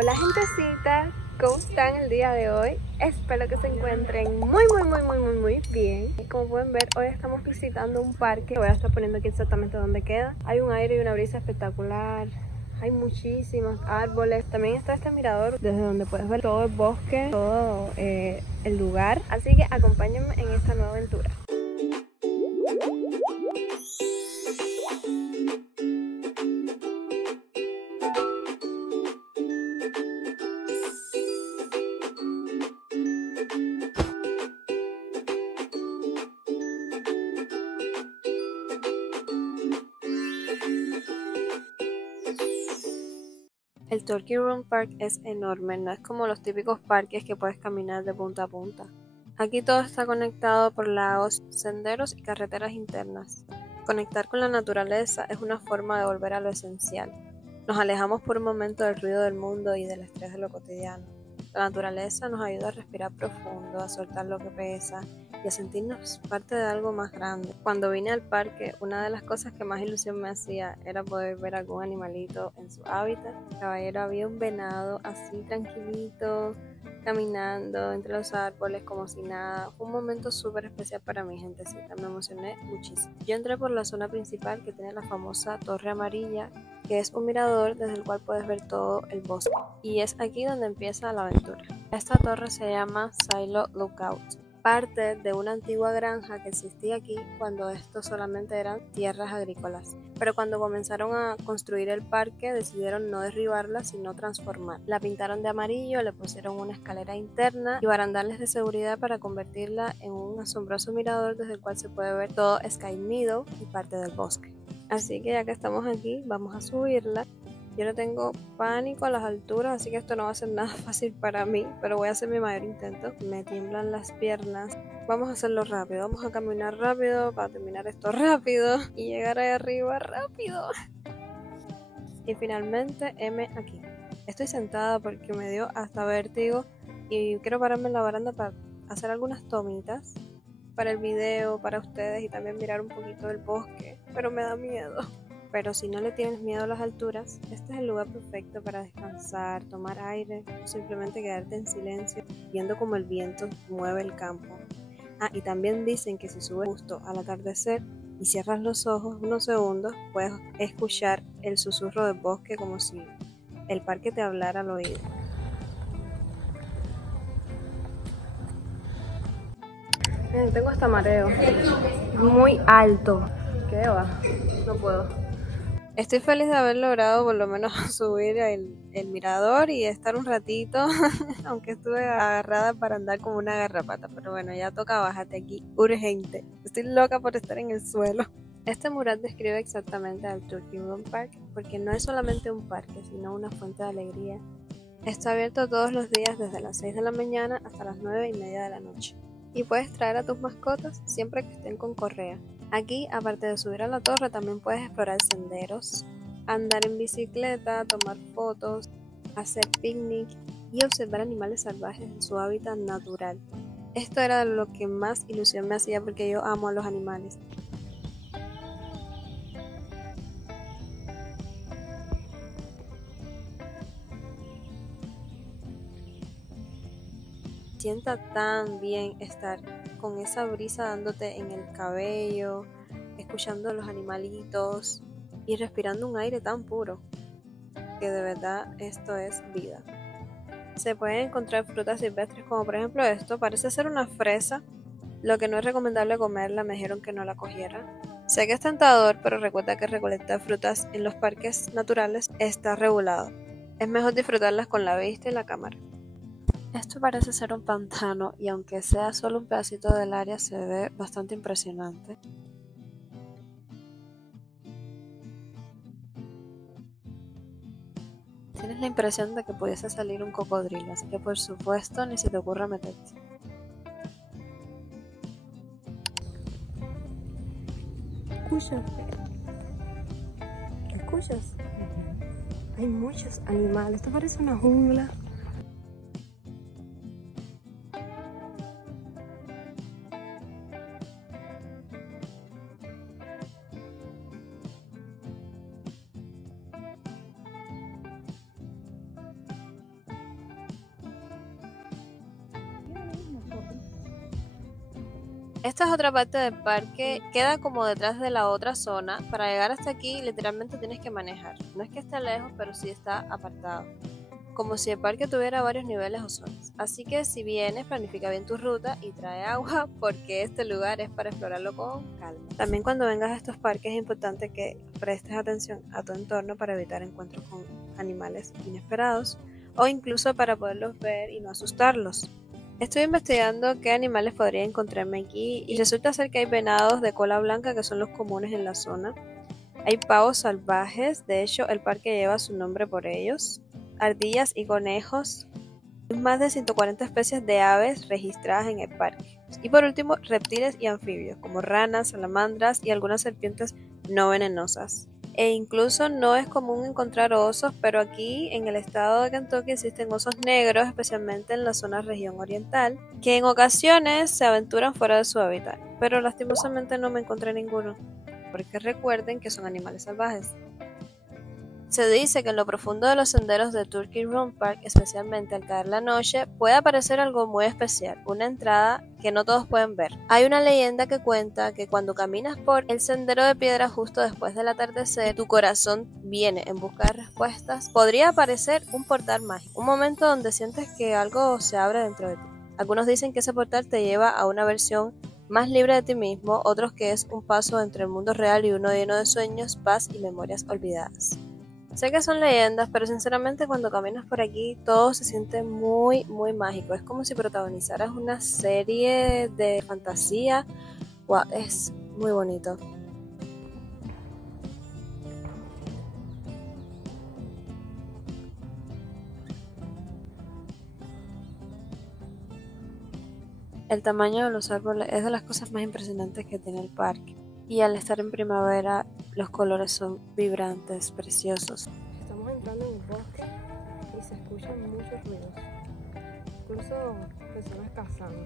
Hola gentecita, ¿cómo están el día de hoy? Espero que se encuentren muy bien. Como pueden ver, hoy estamos visitando un parque. Voy a estar poniendo aquí exactamente dónde queda. Hay un aire y una brisa espectacular. Hay muchísimos árboles. También está este mirador desde donde puedes ver todo el bosque, todo el lugar. Así que acompáñenme en esta nueva aventura. El Turkey Run Park es enorme, no es como los típicos parques que puedes caminar de punta a punta. Aquí todo está conectado por lagos, senderos y carreteras internas. Conectar con la naturaleza es una forma de volver a lo esencial. Nos alejamos por un momento del ruido del mundo y del estrés de lo cotidiano. La naturaleza nos ayuda a respirar profundo, a soltar lo que pesa y a sentirnos parte de algo más grande. Cuando vine al parque, una de las cosas que más ilusión me hacía era poder ver algún animalito en su hábitat. Caballero, había un venado así tranquilito, caminando entre los árboles como si nada. Fue un momento súper especial para mi gentecita, me emocioné muchísimo. Yo entré por la zona principal que tiene la famosa Torre Amarilla, que es un mirador desde el cual puedes ver todo el bosque. Y es aquí donde empieza la aventura. Esta torre se llama Silo Lookout, parte de una antigua granja que existía aquí cuando esto solamente eran tierras agrícolas. Pero cuando comenzaron a construir el parque decidieron no derribarla sino transformarla. La pintaron de amarillo, le pusieron una escalera interna y barandales de seguridad para convertirla en un asombroso mirador desde el cual se puede ver todo Sky Meadow y parte del bosque. Así que ya que estamos aquí, vamos a subirla. Yo no tengo pánico a las alturas, así que esto no va a ser nada fácil para mí, pero voy a hacer mi mayor intento. Me tiemblan las piernas. Vamos a hacerlo rápido, vamos a caminar rápido para terminar esto rápido y llegar ahí arriba rápido. Y finalmente, aquí. Estoy sentada porque me dio hasta vértigo y quiero pararme en la baranda para hacer algunas tomitas para el video, para ustedes y también mirar un poquito del bosque, pero me da miedo. Pero si no le tienes miedo a las alturas, este es el lugar perfecto para descansar, tomar aire o simplemente quedarte en silencio viendo cómo el viento mueve el campo. Y también dicen que si subes justo al atardecer y cierras los ojos unos segundos, puedes escuchar el susurro del bosque como si el parque te hablara al oído. Tengo hasta mareo. Muy alto. ¿Qué va? No puedo. Estoy feliz de haber logrado por lo menos subir el mirador y estar un ratito, aunque estuve agarrada para andar como una garrapata. Pero bueno, ya toca bajarte aquí, urgente. Estoy loca por estar en el suelo. Este mural describe exactamente al Turkey Run Park, porque no es solamente un parque, sino una fuente de alegría. Está abierto todos los días desde las 6 de la mañana hasta las 9:30 de la noche. Y puedes traer a tus mascotas siempre que estén con correa. Aquí, aparte de subir a la torre, también puedes explorar senderos, andar en bicicleta, tomar fotos, hacer picnic y observar animales salvajes en su hábitat natural. Esto era lo que más ilusión me hacía porque yo amo a los animales. Sienta tan bien estar con esa brisa dándote en el cabello, escuchando a los animalitos y respirando un aire tan puro, que de verdad esto es vida. Se pueden encontrar frutas silvestres como por ejemplo esto, parece ser una fresa, lo que no es recomendable comerla, me dijeron que no la cogiera. Sé que es tentador, pero recuerda que recolectar frutas en los parques naturales está regulado. Es mejor disfrutarlas con la vista y la cámara. Esto parece ser un pantano y aunque sea solo un pedacito del área se ve bastante impresionante. Tienes la impresión de que pudiese salir un cocodrilo, así que por supuesto ni se te ocurra meterte. ¿Escuchas? Hay muchos animales, esto parece una jungla. Esta es otra parte del parque, queda como detrás de la otra zona. Para llegar hasta aquí literalmente tienes que manejar. No es que esté lejos, pero sí está apartado. Como si el parque tuviera varios niveles o zonas. Así que si vienes, planifica bien tu ruta y trae agua porque este lugar es para explorarlo con calma. También cuando vengas a estos parques es importante que prestes atención a tu entorno para evitar encuentros con animales inesperados o incluso para poderlos ver y no asustarlos. Estoy investigando qué animales podría encontrarme aquí y resulta ser que hay venados de cola blanca que son los comunes en la zona. Hay pavos salvajes, de hecho el parque lleva su nombre por ellos. Ardillas y conejos. Hay más de 140 especies de aves registradas en el parque. Y por último, reptiles y anfibios, como ranas, salamandras y algunas serpientes no venenosas. E incluso no es común encontrar osos, pero aquí en el estado de Kentucky existen osos negros, especialmente en la zona región oriental, que en ocasiones se aventuran fuera de su hábitat, pero lastimosamente no me encontré ninguno, porque recuerden que son animales salvajes. Se dice que en lo profundo de los senderos de Turkey Run Park, especialmente al caer la noche, puede aparecer algo muy especial, una entrada que no todos pueden ver. Hay una leyenda que cuenta que cuando caminas por el sendero de piedra justo después del atardecer y tu corazón viene en busca de respuestas, podría aparecer un portal mágico, un momento donde sientes que algo se abre dentro de ti. Algunos dicen que ese portal te lleva a una versión más libre de ti mismo, otros que es un paso entre el mundo real y uno lleno de sueños, paz y memorias olvidadas. Sé que son leyendas, pero sinceramente cuando caminas por aquí todo se siente muy, muy mágico. Es como si protagonizaras una serie de fantasía. Wow, es muy bonito. El tamaño de los árboles es de las cosas más impresionantes que tiene el parque. Y al estar en primavera, los colores son vibrantes, preciosos. Estamos entrando en un bosque y se escuchan muchos ruidos. Incluso personas cazando.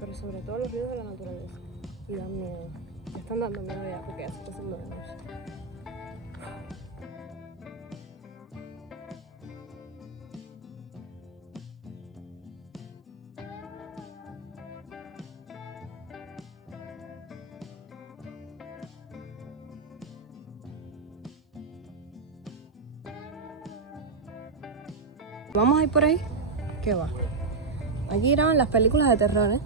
Pero sobre todo los ruidos de la naturaleza. Y dan miedo. Me están dando miedo ya porque ya se está haciendo de noche. ¿Vamos a ir por ahí? ¿Qué va? Aquí graban las películas de terror, ¿eh?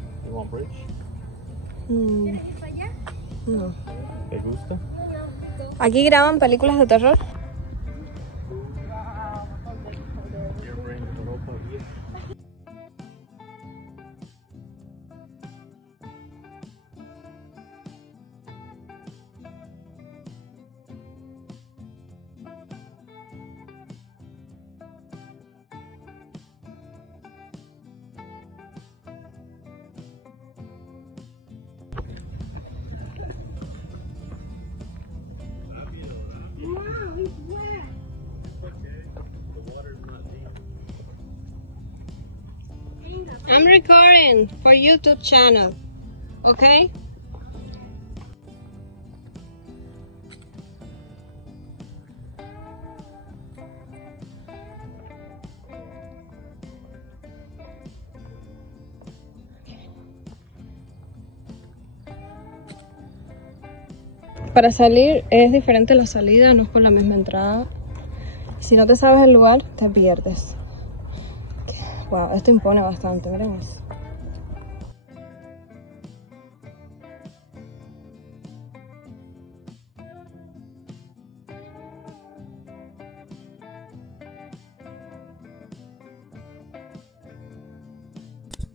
No. ¿Te gusta? ¿Aquí graban películas de terror? I'm recording for YouTube channel, okay? Para salir es diferente la salida, no es por la misma entrada. Si no te sabes el lugar, te pierdes. Wow, esto impone bastante, miren eso.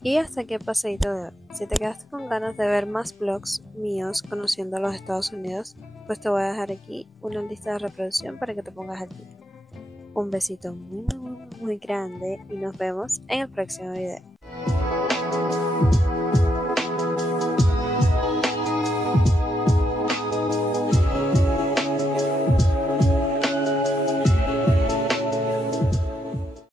Y hasta aquí el paseíto de hoy. Si te quedaste con ganas de ver más vlogs míos conociendo a los Estados Unidos, pues te voy a dejar aquí una lista de reproducción para que te pongas al día. Un besito muy, muy, muy grande y nos vemos en el próximo video.